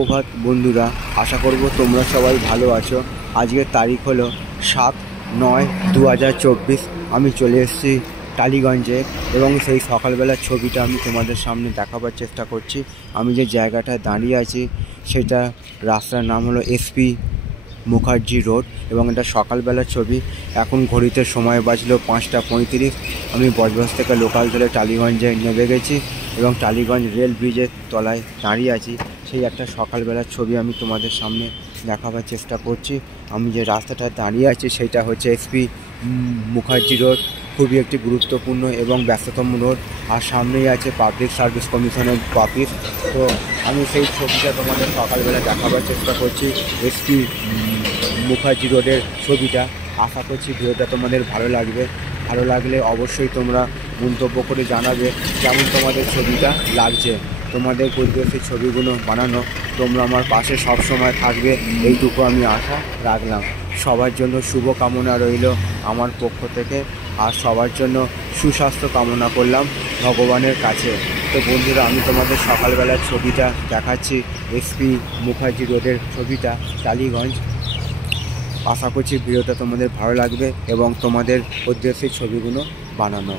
সুপ্রভাত বন্ধুরা, আশা করব তোমরা সবাই ভালো আছো। আজকের তারিখ হলো 7/9/2024। আমি চলে এসেছি টালিগঞ্জে এবং সেই সকালবেলার ছবিটা আমি তোমাদের সামনে দেখাবার চেষ্টা করছি। আমি যে জায়গাটায় দাঁড়িয়ে আছি সেটা রাস্তার নাম হলো এসপি মুখার্জি রোড এবং এটা সকালবেলার ছবি। এখন ঘড়িতে সময় বাজলো 5টা 35। আমি বজবজ থেকে লোকাল ধরে টালিগঞ্জে নেমে গেছি এবং টালিগঞ্জ রেল ব্রিজের তলায় দাঁড়িয়ে আছি। সেই একটা সকালবেলার ছবি আমি তোমাদের সামনে দেখাবার চেষ্টা করছি। আমি যে রাস্তাটায় দাঁড়িয়ে আছি সেটা হচ্ছে এসপি মুখার্জি রোড। খুবই একটি গুরুত্বপূর্ণ এবং ব্যস্ততম রোড, আর সামনেই আছে পাবলিক সার্ভিস কমিশনের অফিস। তো আমি সেই ছবিটা তোমাদের সকালবেলা দেখাবার চেষ্টা করছি, এসপি মুখার্জি রোডের ছবিটা। আশা করছি ভিডিওটা তোমাদের ভালো লাগবে। ভালো লাগলে অবশ্যই তোমরা মন্তব্য করে জানাবে কেমন তোমাদের ছবিটা লাগছে। তোমাদের পরিবেশের ছবিগুলো বানানো তোমরা আমার পাশে সব সময় থাকবে, এইটুকু আমি আশা রাখলাম। সবার জন্য শুভ কামনা রইল আমার পক্ষ থেকে, আর সবার জন্য সুস্বাস্থ্য কামনা করলাম ভগবানের কাছে। তো বন্ধুরা, আমি তোমাদের সকালবেলার ছবিটা দেখাচ্ছি, এসপি মুখার্জি রোডের ছবিটা, টালিগঞ্জ। আশা করছি ভিডিওটা তোমাদের ভালো লাগবে এবং তোমাদের উদ্দেশ্যে ছবিগুলো বানানো।